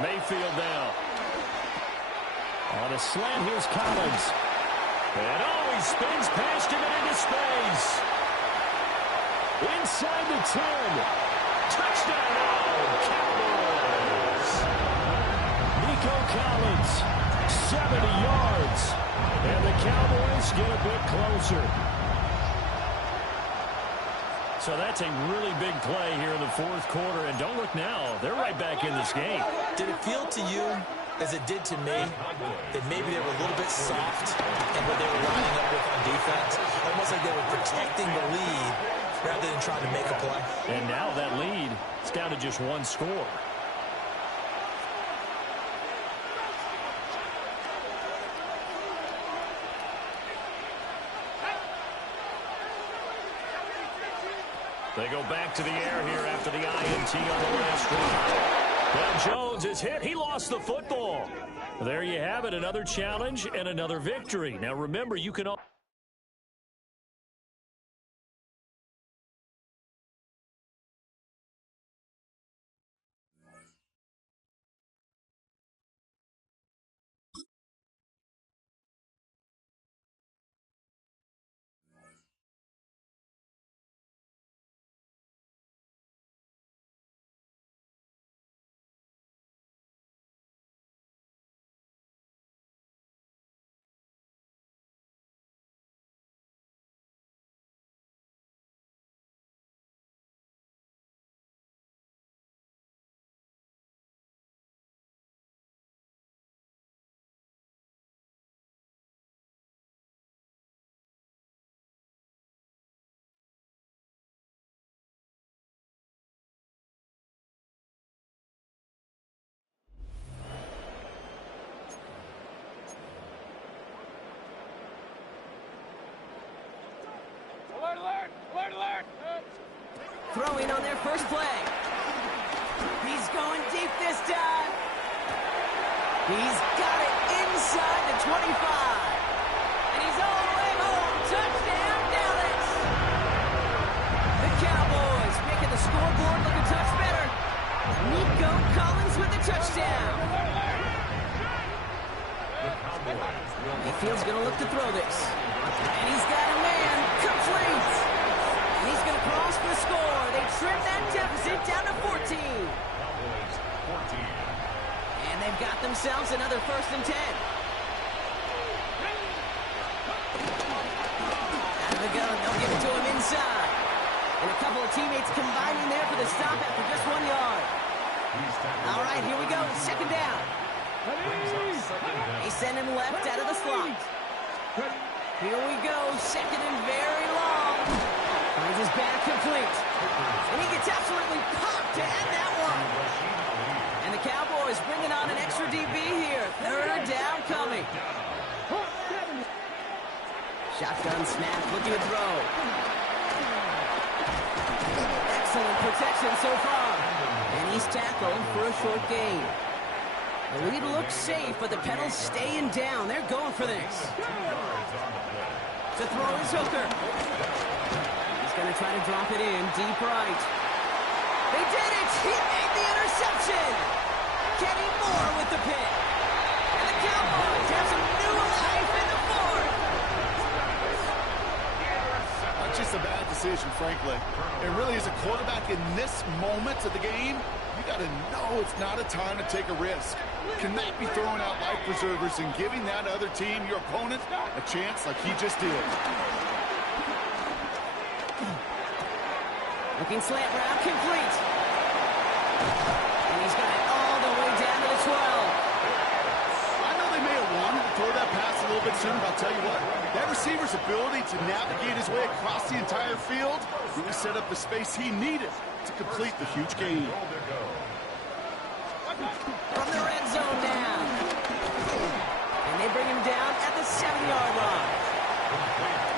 Mayfield now. On a slant, here's Collins. And he spins past him and into space. Inside the 10. Touchdown, Cowboys. Nico Collins, 70 yards. And the Cowboys get a bit closer. So that's a really big play here in the fourth quarter. And don't look now, they're right back in this game. Did it feel to you, as it did to me, that maybe they were a little bit soft in what they were lining up with on defense? Almost like they were protecting the lead rather than trying to make a play. And now that lead is down to just one score. They go back to the air here after the INT on the last drive. Now Jones is hit. He lost the football. There you have it, another challenge and another victory. Now remember, you can... Throwing on their first play. He's going deep this time. He's got it inside the 25. And he's all the way home. Touchdown, Dallas. The Cowboys making the scoreboard look a touch better. Nico Collins with the touchdown. Mayfield's going to look to throw this. And he's got a man. Complete. And he's going to cross for the score. They trim that deficit down to 14. And they've got themselves another 1st and 10. Out of the gun, they'll give it to him inside. And a couple of teammates combining there for the stop after just 1 yard. All right, here we go. 2nd down. They send him left out of the slot. Here we go. 2nd and very long. Finds his back complete. And he gets absolutely popped to end that one. And the Cowboys bringing on an extra DB here. 3rd down coming. Shotgun snap, looking to throw. Excellent protection so far. And he's tackled for a short gain. The lead looks safe, but the pedals staying down. They're going for this. To throw his hooker. He's going to try to drop it in deep right. They did it! He made the interception! Kenny Moore with the pick. And the Cowboys have some new life in the fourth. Not just a bad decision, frankly. It really is a quarterback in this moment of the game. You got to know it's not a time to take a risk. Cannot be throwing out life preservers and giving that other team, your opponent, a chance like he just did. Looking slant route complete. And he's got it all the way down to the 12. I know they may have wanted to throw that pass a little bit sooner, but I'll tell you what, that receiver's ability to navigate his way across the entire field really set up the space he needed to complete the huge gain. From the red zone down. And they bring him down at the 7-yard line.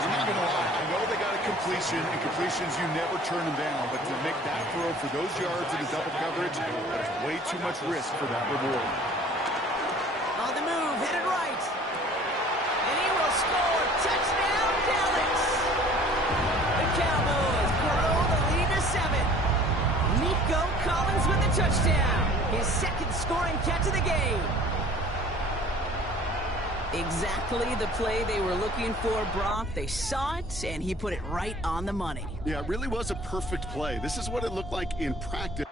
I'm not going to lie. I know they got a completion, and completions, you never turn them down. But to make that throw for those yards in the double coverage, there's way too much risk for that reward. On the move, headed right. And he will score. Touchdown, Dallas. The Cowboys grow the lead to 7. Nico Collins with the touchdown. His 2nd scoring catch Exactly the play they were looking for, Brock. They saw it, and he put it right on the money. Yeah, it really was a perfect play. This is what it looked like in practice.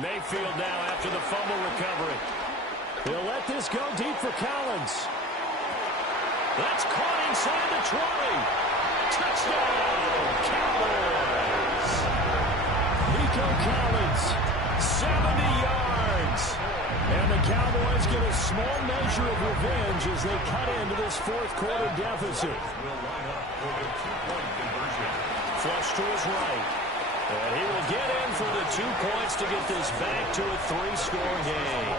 Mayfield now after the fumble recovery. He'll let this go deep for Collins. That's caught inside the 20. Touchdown, Cowboys. Nico Collins, 70 yards. And the Cowboys get a small measure of revenge as they cut into this fourth quarter deficit. Flush to his right. And he will get in for the 2 points to get this back to a 3-score game.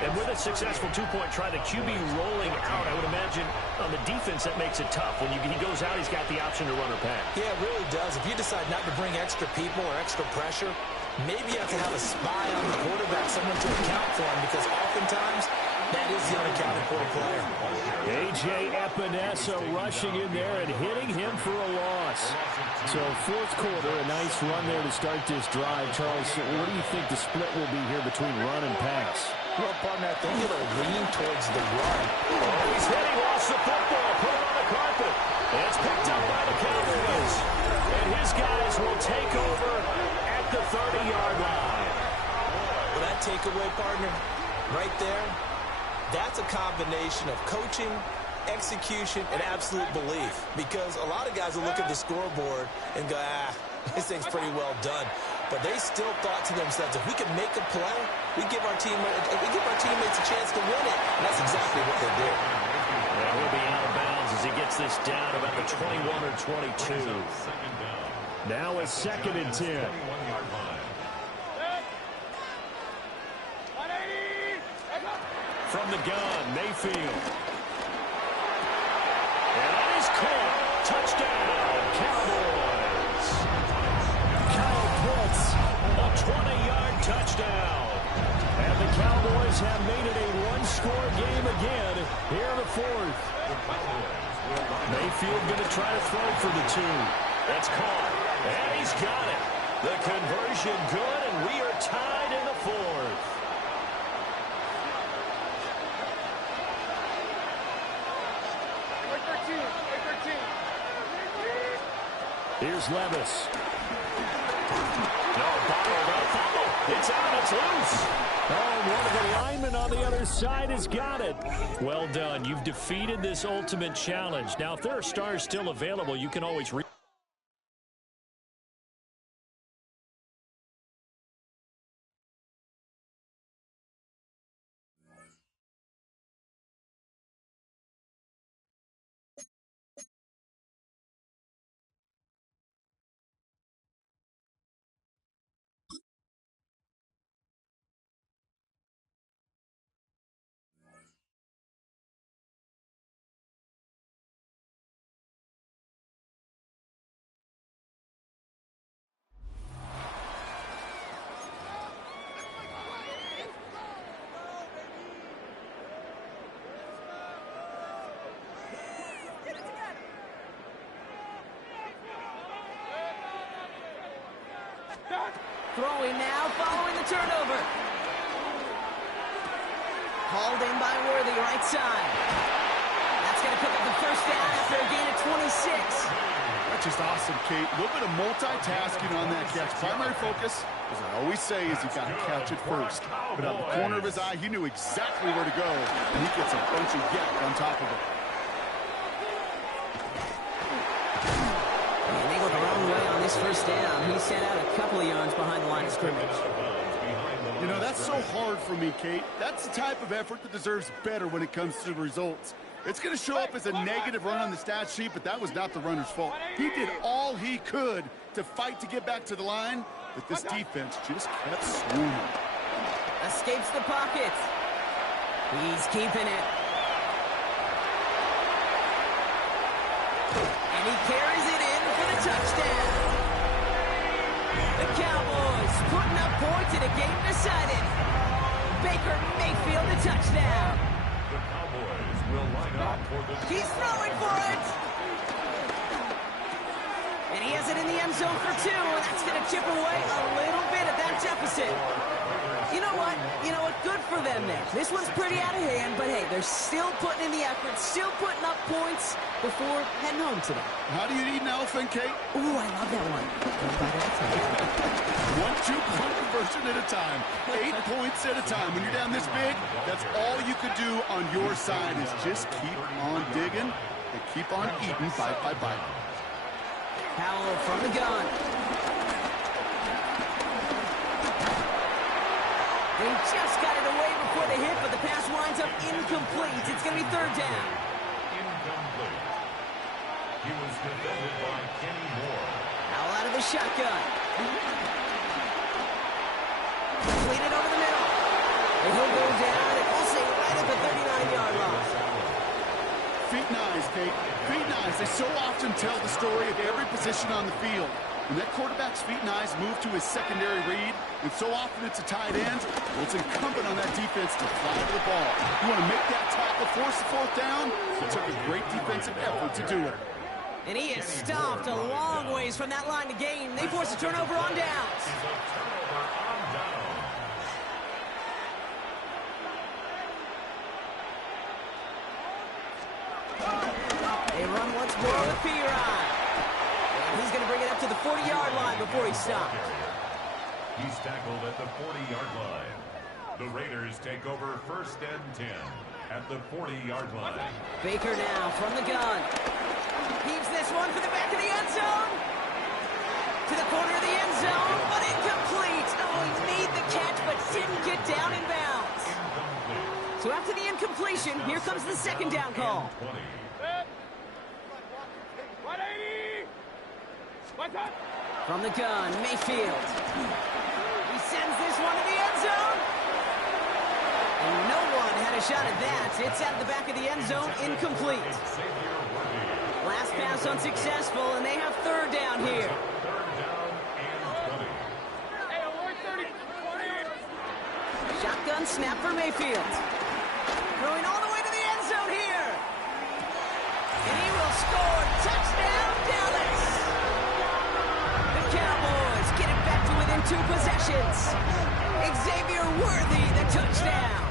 And with a successful 2-point try, the QB rolling out, I would imagine on the defense that makes it tough. When he goes out, he's got the option to run or pass. Yeah, it really does. If you decide not to bring extra people or extra pressure, maybe you have to have a spy on the quarterback, someone to account for him, because oftentimes that is the unaccounted for player. A.J. Epinesa rushing in there and hitting him for a loss. So fourth quarter, a nice run there to start this drive. Charles, what do you think the split will be here between run and pass? Well, partner, I think it'll lean towards the run. Oh, he's hit. He lost the football. Put it on the carpet. And it's picked up by the Cowboys. And his guys will take over at the 30-yard line. Well, that takeaway, partner, right there, that's a combination of coaching, execution, and absolute belief. Because a lot of guys will look at the scoreboard and go, this thing's pretty well done. But they still thought to themselves, if we can make a play, we give our teammates a chance to win it. And that's exactly what they did. And he'll be out of bounds as he gets this down about the 21 or 22. Now a 2nd and 10. From the gun, Mayfield. And that is caught. Touchdown, Cowboys. Kyle Pitts, a 20-yard touchdown. And the Cowboys have made it a one-score game again here in the fourth. Mayfield going to try to throw for the 2. That's caught. And he's got it. The conversion good, and we are tied in the fourth. Here's Levis. No, bottled up fumble. It's out. It's loose. Oh, one of the linemen on the other side has got it. Well done. You've defeated this ultimate challenge. Now, if there are stars still available, you can always Throwing now, following the turnover. Hauled in by Worthy, right side. That's going to pick up the first down after a gain of 26. That's just awesome, Kate. A little bit of multitasking on that catch. Primary focus, as I always say, is you got to catch it first. But out of the corner of his eye, he knew exactly where to go, and he gets a bunch of yak on top of it. And they go the wrong way on this first down. He sent out a couple of yards behind the line of scrimmage. You know, that's so hard for me, Kate. That's the type of effort that deserves better when it comes to the results. It's going to show up as a negative run on the stat sheet, but that was not the runner's fault. He did all he could to fight to get back to the line, but this defense just kept swooning. Escapes the pocket. He's keeping it. And he carries it in for the touchdown. The Cowboys putting up points in a game decided. Baker Mayfield the touchdown. The Cowboys will line up for the... He's throwing for it. And he has it in the end zone for 2, and that's going to chip away a little bit at that deficit. You know what? Good for them there. This one's pretty out of hand, but hey, they're still putting in the effort, still putting up points before heading home today. How do you eat an elephant, Kate? Ooh, I love that one. 1 2-point conversion at a time. 8 points at a time. When you're down this big, that's all you could do on your side is just keep on digging and keep on eating bite by bite. Powell from the gun. They just got it away before the hit, but the pass winds up incomplete. It's going to be third down. Incomplete. He was defended by Kenny Moore. Powell out of the shotgun. Completed over the middle. And he'll go down and we'll say right at the 39-yard line. Feet and eyes, Kate. Feet and eyes. They so often tell the story of every position on the field. When that quarterback's feet and eyes move to his secondary read, and so often it's a tight end, well, it's incumbent on that defense to fly to the ball. You want to make that tackle, force the fourth down? It took a great defensive effort to do it. And he is stopped a long ways from that line to gain. They force a turnover on downs. They run once more with Piron. And he's going to bring it up to the 40-yard line before he stopped. He's tackled at the 40-yard line. The Raiders take over 1st and 10 at the 40-yard line. Baker now from the gun. Heaves this one for the back of the end zone. To the corner of the end zone, but incomplete. Oh, he made the catch, but didn't get down in bounds. So after the incompletion, here comes the second down call. From the gun, Mayfield. He sends this one to the end zone. And no one had a shot at that. It's out of the back of the end zone, incomplete. Last pass unsuccessful, and they have third down here. Shotgun snap for Mayfield. Throwing all the way to the end zone here. And he will score. Touchdown, Dallas. The Cowboys get it back to within 2 possessions. Xavier Worthy, the touchdown.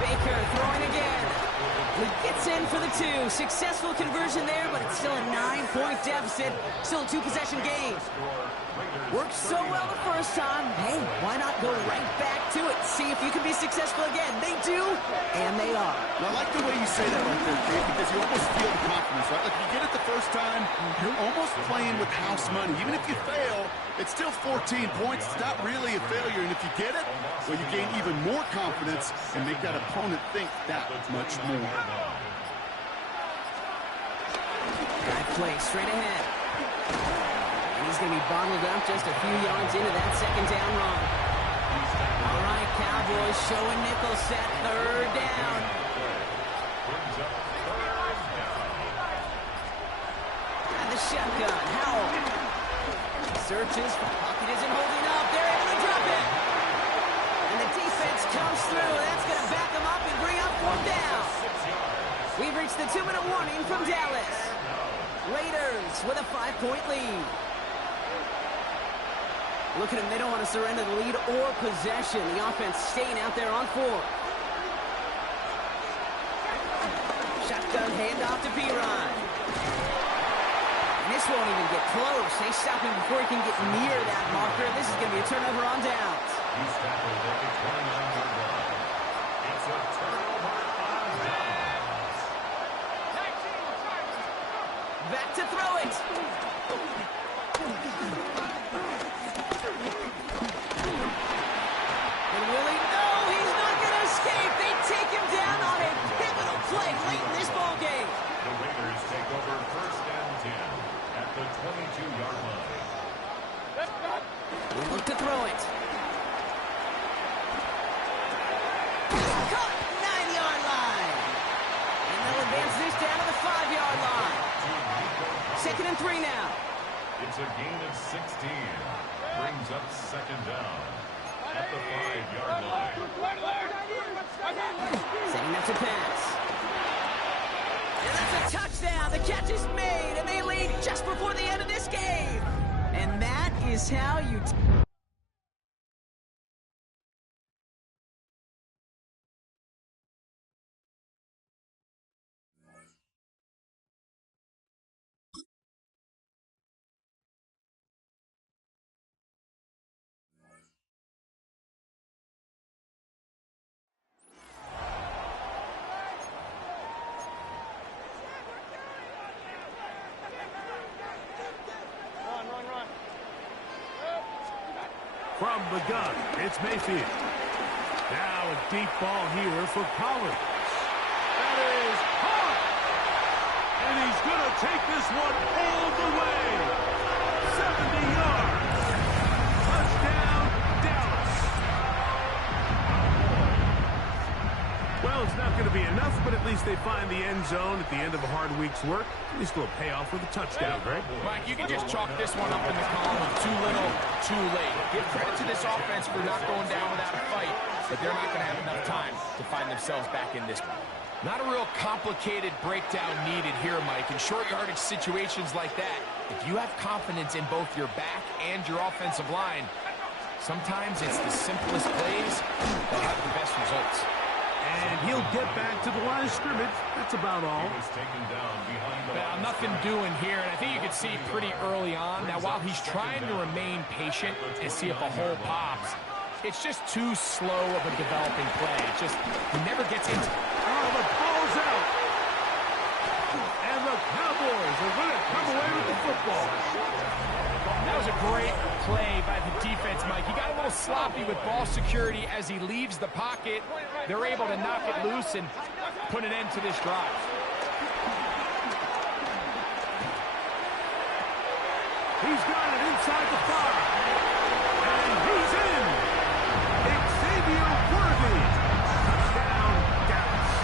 Baker throwing again. He gets in for the 2. Successful conversion there, but it's still a 9-point deficit. Still a 2-possession game. Worked so well the first time. Hey, why not go right back to it? See if you can be successful again. They do, and they are. Now, I like the way you say that right there, Kate, because you almost feel the confidence, right? Like, if you get it the first time, you're almost playing with house money. Even if you fail, it's still 14 points. It's not really a failure. And if you get it, well, you gain even more confidence and make that opponent think that much more. Right play, straight ahead. And he's going to be bottled up just a few yards into that second down run. All right, Cowboys showing nickel set, third down. And the shotgun, Howell. Searches, pocket isn't holding up. They're able to drop it. And the defense comes through. That's going to back them up and bring up fourth down. We've reached the 2-minute warning from Dallas. Raiders with a 5-point lead. Look at them. They don't want to surrender the lead or possession. The offense staying out there on 4. Shotgun handoff to Piron. And this won't even get close. They stop him before he can get near that marker. This is going to be a turnover on downs. He's tackled at the 29-yard line. It's a turnover on downs. Back to throw it. And Willie, no, he's not going to escape. They take him down on a pivotal play late in this ball game. The Raiders take over first and 10 at the 22-yard line. We look to throw it. Caught, 9-yard line. And they'll advance this down to the 5-yard line. 2nd and 3 now. It's a gain of 16. Brings up second down at the 5-yard line. Setting up to pass. And that's a touchdown. The catch is made, and they lead just before the end of this game. And that is how you... From the gun, it's Mayfield. Now a deep ball here for Collins. That is hot! And he's going to take this one all the way. 70 yards. Touchdown, Dallas. Well, it's not going to be enough, but at least they find the end zone at the end of a hard week's work. At least they'll pay off with a touchdown, right? Mike, you can just chalk this one up in the column of too little, too late. Give credit to this offense for not going down without a fight, but they're not going to have enough time to find themselves back in this one. Not a real complicated breakdown needed here, Mike. In short yardage situations like that, if you have confidence in both your back and your offensive line, sometimes it's the simplest plays that have the best results. And he'll get back to the line of scrimmage. That's about all. He was taken down behind the Well, nothing doing here, and I think you can see pretty early on. Now, while he's trying to remain patient and see if a hole pops, it's just too slow of a developing play. It just, he never gets into... Oh, the ball's out. And the Cowboys are going to come away with the football. That was a great play by the defense, Mike. He got a little sloppy with ball security as he leaves the pocket. They're able to knock it loose and put an end to this drive. He's got it inside the 5. And he's in. Xavier Worthy. Touchdown, Dallas.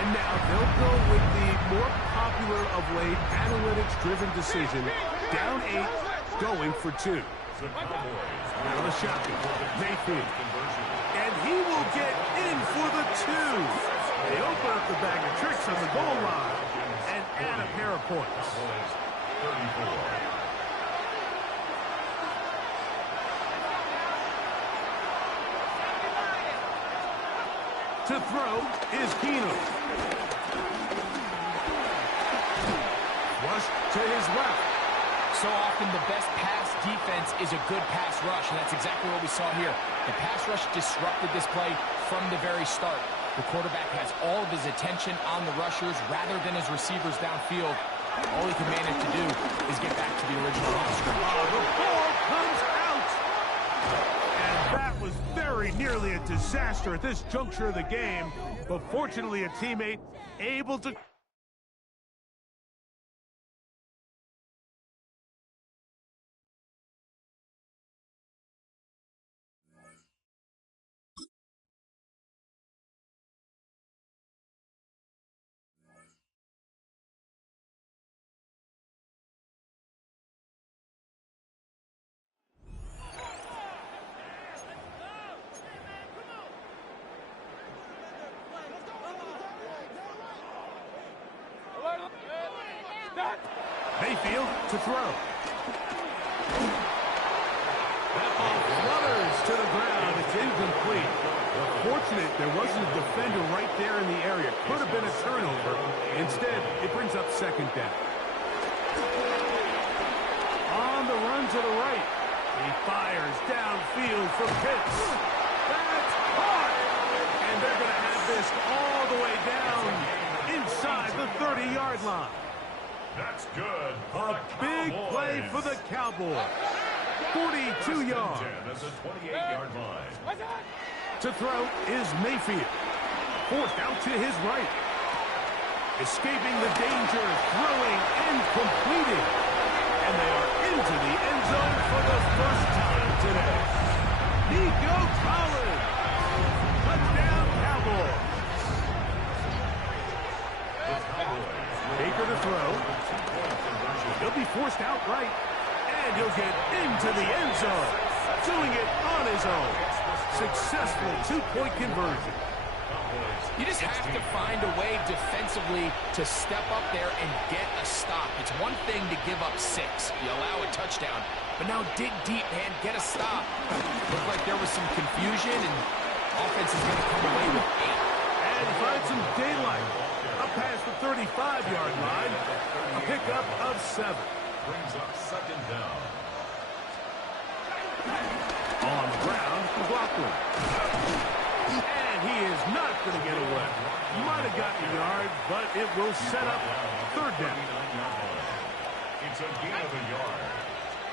And now they'll go with the more popular of late analytics-driven decision. Down 8, going for 2. Now the shotgun. Mayfield. And he will get in for the 2. They open up the bag of tricks on the goal line and add a pair of points. 34. To throw is Keenum. Rush to his left. So often the best pass defense is a good pass rush, and that's exactly what we saw here. The pass rush disrupted this play from the very start. The quarterback has all of his attention on the rushers rather than his receivers downfield. All he can manage to do is get back to the original line of scrimmage. The ball comes out. And that was very nearly a disaster at this juncture of the game. But fortunately, a teammate able to... Mayfield to throw. incomplete. Fortunate there wasn't a defender right there in the area. Could have been a turnover. Instead, it brings up second down. On the run to the right. He fires downfield for Pitts. That's caught! And they're going to have this all the way down inside the 30-yard line. That's good. A big play for the Cowboys. 42 yards. That's a 28-yard line. To throw is Mayfield. Forced out to his right. Escaping the danger, throwing and completing. And they are into the end zone for the first time today. Nico Collins. Touchdown Cowboys. Baker to throw. He'll be forced out right. And he'll get into the end zone. Doing it on his own. Successful two-point conversion. You just have to find a way defensively to step up there and get a stop. It's one thing to give up 6. You allow a touchdown. But now dig deep, man. Get a stop. Looked like there was some confusion, and offense is going to come away with 8. And find some daylight. Up past the 35-yard line. A pickup of 7. Brings up second down. On the ground, McLaughlin. And he is not going to get away. Might have gotten a yard, but it will set up third down. It's a gain of a yard.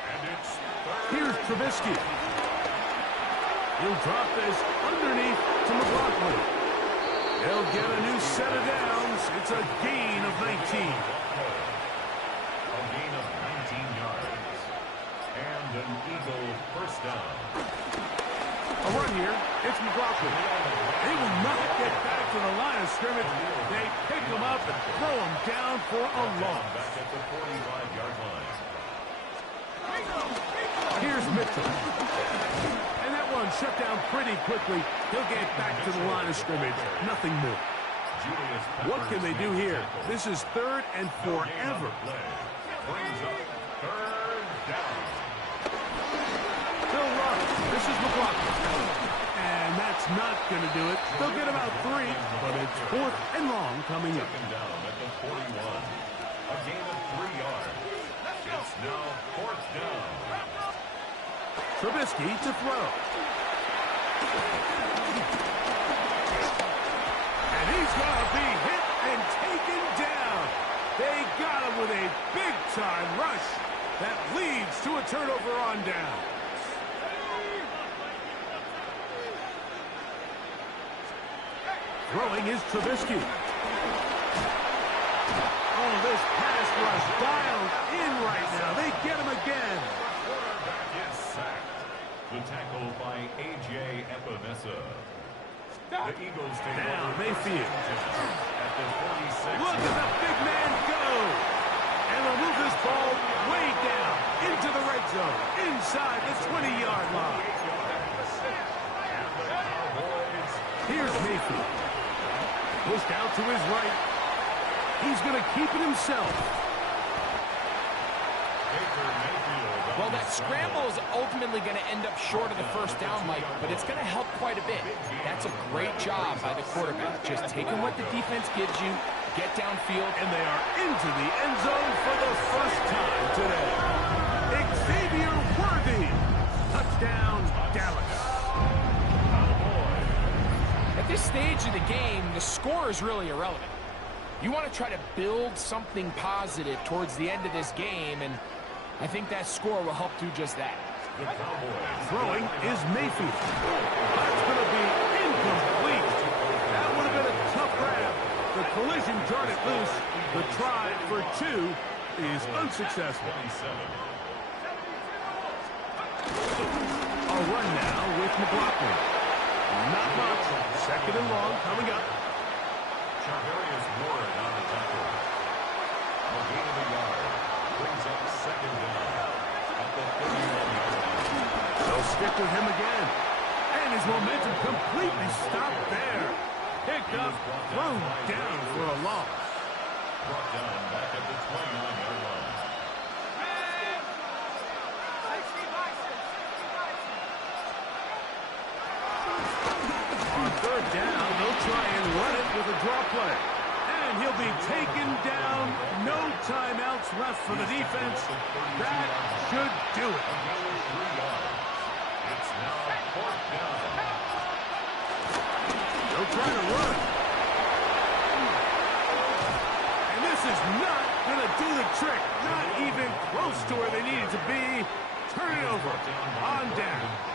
And it's third. Here's Trubisky. He'll drop this underneath to McLaughlin. He'll get a new set of downs. It's a gain of 19. A gain of 19 yards. And an Eagle first down. A run here. It's McLaughlin. He will not get back to the line of scrimmage. They pick him up and throw him down for a loss. Back at the 45-yard line. Here's Mitchell. And that one shut down pretty quickly. He'll get back to the line of scrimmage. Nothing more. What can they do here? This is third and forever. Brings up third down. They'll run. This is McLaughlin. And that's not going to do it. They'll get about 3, but it's 4th and long coming up. Second down at the 41. A gain of 3 yards. It's now 4th down. Trubisky to throw. And he's going to be hit and taken down. They got him with a big-time rush that leads to a turnover on down. Throwing is Trubisky. Oh, this pass rush dialed in right now. They get him again. Quarterback is sacked. The tackle by A.J. Epinesa. The Eagles take Down, over Mayfield. at the 46. Look at the big man go. And they'll move this ball way down into the red zone, inside the 20-yard line. And the Cowboys. Here's Mayfield. Pushed out to his right. He's going to keep it himself. Baker Mayfield. Well, that scramble is ultimately going to end up short of the first down, Mike, but it's going to help quite a bit. That's a great job by the quarterback. Just taking what the defense gives you, get downfield. And they are into the end zone for the first time today. Xavier Worthy. Touchdown, Dallas. At this stage of the game, the score is really irrelevant. You want to try to build something positive towards the end of this game, and I think that score will help do just that. Throwing is Mayfield. That's going to be incomplete. That would have been a tough grab. The collision jarred it loose. The try for 2 is unsuccessful. A run now with McLaughlin. Not much. Second and long coming up. Charvarius Ward on the tackle. A gain of a yard. Brings up second down at the 31-yard line. They'll stick with him again. And his momentum completely stopped there. Picked up, thrown down for a loss. Brought down back at the 29-yard line. third down, they'll try and run it with a draw play. And he'll be taken down. No timeouts left for the defense. That should do it. It's now 4th down. They'll try to run. And this is not going to do the trick. Not even close to where they needed to be. Turn it over. On down.